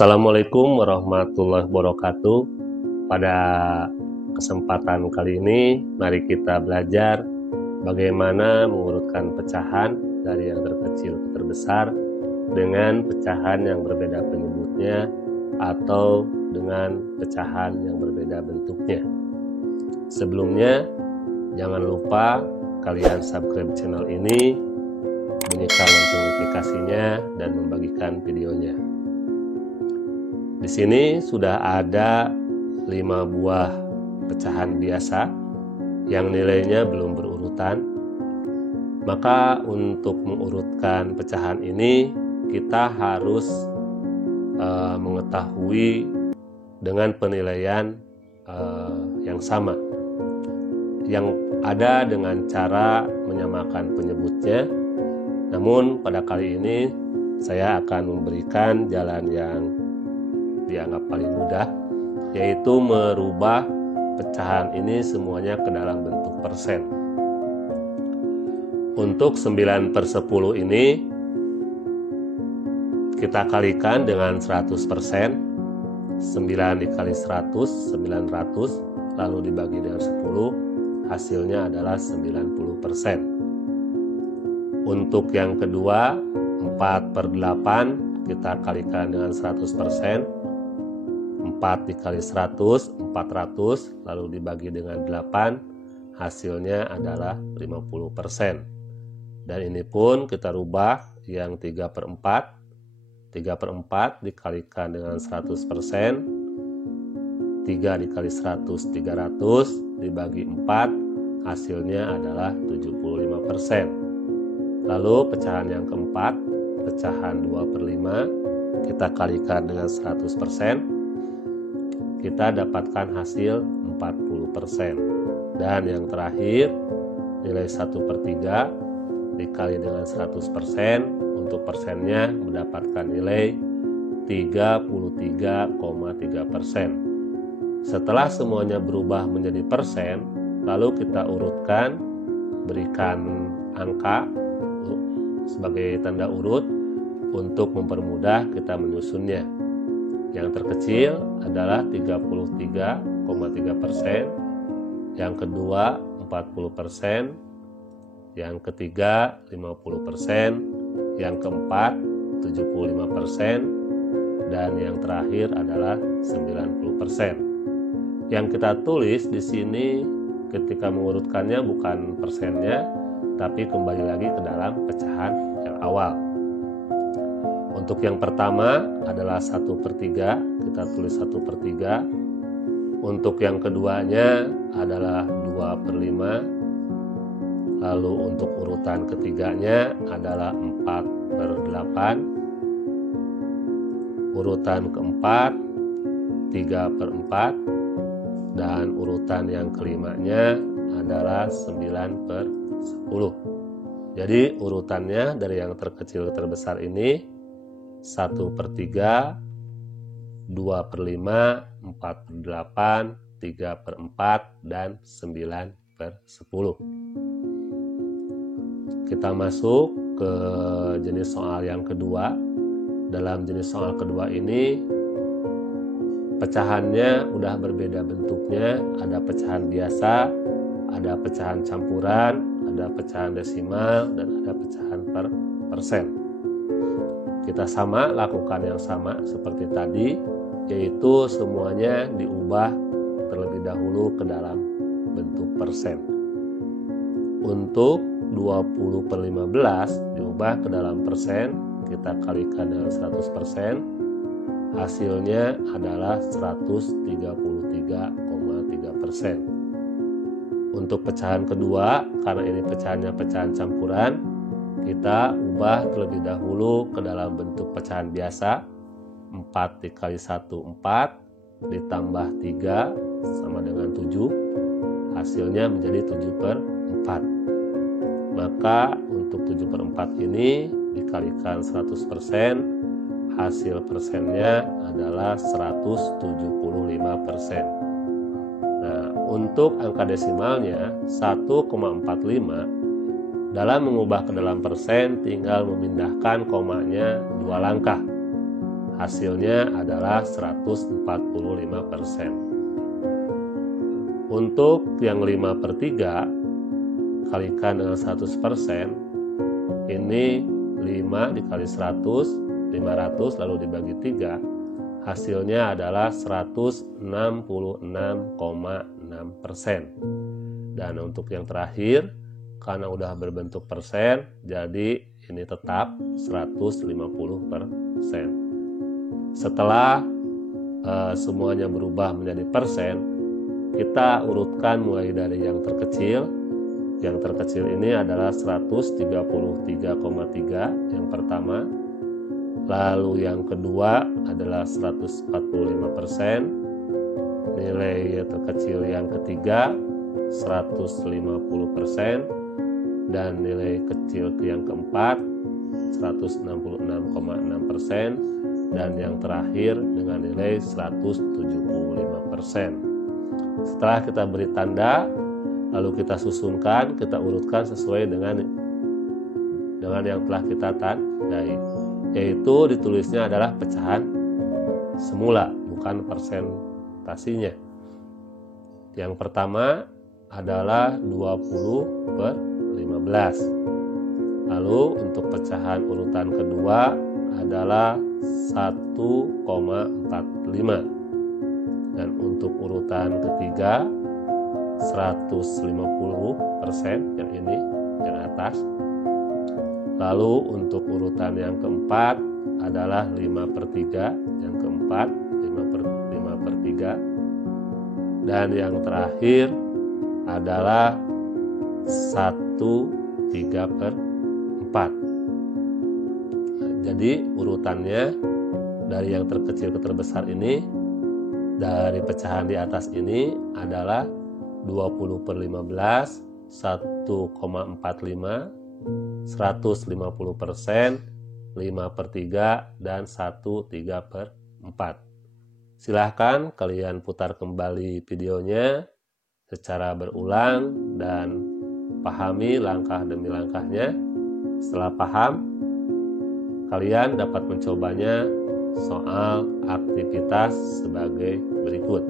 Assalamualaikum warahmatullahi wabarakatuh. Pada kesempatan kali ini, mari kita belajar bagaimana mengurutkan pecahan dari yang terkecil ke terbesar dengan pecahan yang berbeda penyebutnya atau dengan pecahan yang berbeda bentuknya. Sebelumnya, jangan lupa kalian subscribe channel ini, bunyikan lonceng notifikasinya, dan membagikan videonya. Di sini sudah ada 5 buah pecahan biasa yang nilainya belum berurutan. Maka untuk mengurutkan pecahan ini kita harus mengetahui dengan penilaian yang sama, yang ada dengan cara menyamakan penyebutnya. Namun pada kali ini saya akan memberikan jalan yang dianggap paling mudah, yaitu merubah pecahan ini semuanya ke dalam bentuk persen. Untuk 9/10 ini kita kalikan dengan 100%. 9 dikali 100, 900, lalu dibagi dengan 10, hasilnya adalah 90%. Untuk yang kedua, 4/8 kita kalikan dengan 100%. 4 dikali 100, 400, lalu dibagi dengan 8, hasilnya adalah 50%. Dan ini pun kita rubah yang 3/4. 3/4 dikalikan dengan 100%. 3 dikali 100, 300, dibagi 4, hasilnya adalah 75%. Lalu pecahan yang keempat, pecahan 2/5, kita kalikan dengan 100%. Kita dapatkan hasil 40%. Dan yang terakhir, nilai 1/3 dikali dengan 100%, untuk persennya mendapatkan nilai 33,3%. Setelah semuanya berubah menjadi persen, lalu kita urutkan, berikan angka sebagai tanda urut untuk mempermudah kita menyusunnya. Yang terkecil adalah 33,3%, yang kedua 40%, yang ketiga 50%, yang keempat 75%, dan yang terakhir adalah 90%. Yang kita tulis di sini ketika mengurutkannya bukan persennya, tapi kembali lagi ke dalam pecahan yang awal. Untuk yang pertama adalah 1/3, kita tulis 1/3. Untuk yang keduanya adalah 2/5. Lalu untuk urutan ketiganya adalah 4/8. Urutan keempat 3/4. Dan urutan yang kelimanya adalah 9/10. Jadi urutannya dari yang terkecil ke terbesar ini 1/3, 2/5, 4/8, 3/4, dan 9/10. Kita masuk ke jenis soal yang kedua. Dalam jenis soal kedua ini pecahannya udah berbeda bentuknya. Ada pecahan biasa, ada pecahan campuran, ada pecahan desimal, dan ada pecahan per persen. Kita sama lakukan yang sama seperti tadi, yaitu semuanya diubah terlebih dahulu ke dalam bentuk persen. Untuk 20/15 diubah ke dalam persen, kita kalikan dengan 100%, hasilnya adalah 133,3%. Untuk pecahan kedua, karena ini pecahannya pecahan campuran, kita ubah terlebih dahulu ke dalam bentuk pecahan biasa. 4 dikali 1, 4, ditambah 3 sama dengan 7, hasilnya menjadi 7/4. Maka untuk 7/4 ini dikalikan 100%, hasil persennya adalah 175%. Nah, untuk angka desimalnya 1,45, dalam mengubah ke dalam persen tinggal memindahkan komanya 2 langkah. hasilnya adalah 145%. Untuk yang 5/3 kalikan dengan 100%, ini 5 dikali 100, 500 lalu dibagi 3, hasilnya adalah 166,6%. Dan untuk yang terakhir, karena udah berbentuk persen, jadi ini tetap 150%. Setelah semuanya berubah menjadi persen, kita urutkan mulai dari yang terkecil. Yang terkecil ini adalah 133,3 yang pertama. Lalu yang kedua adalah 145%. Nilai terkecil yang ketiga 150%. Dan nilai kecil yang keempat 166,6%. Dan yang terakhir dengan nilai 175%. Setelah kita beri tanda, lalu kita susunkan, kita urutkan sesuai dengan yang telah kita tandai, yaitu ditulisnya adalah pecahan semula, bukan persentasinya. Yang pertama adalah 20/15. Lalu untuk pecahan urutan kedua adalah 1,45. Dan untuk urutan ketiga 150% yang ini, yang atas. Lalu untuk urutan yang keempat adalah 5/3, yang keempat 5/3. Dan yang terakhir adalah 1/3/4. Jadi urutannya dari yang terkecil ke terbesar ini, dari pecahan di atas ini adalah 20/15, 1,45, 150%, 5/3, dan 1/3/4. Silahkan kalian putar kembali videonya secara berulang dan pahami langkah demi langkahnya. Setelah paham, kalian dapat mencobanya soal aktivitas sebagai berikut.